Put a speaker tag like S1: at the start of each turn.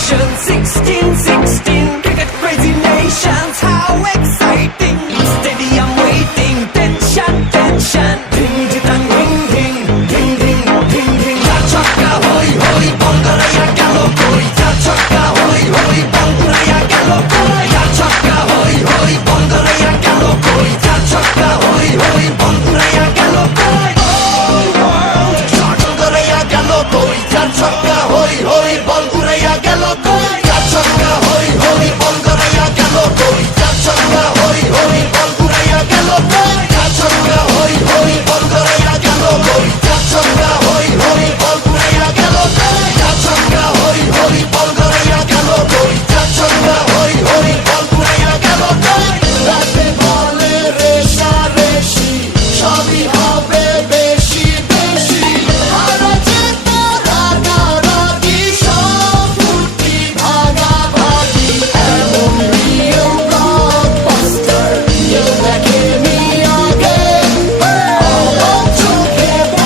S1: nation, 16, 16, cricket crazy nations, how exciting!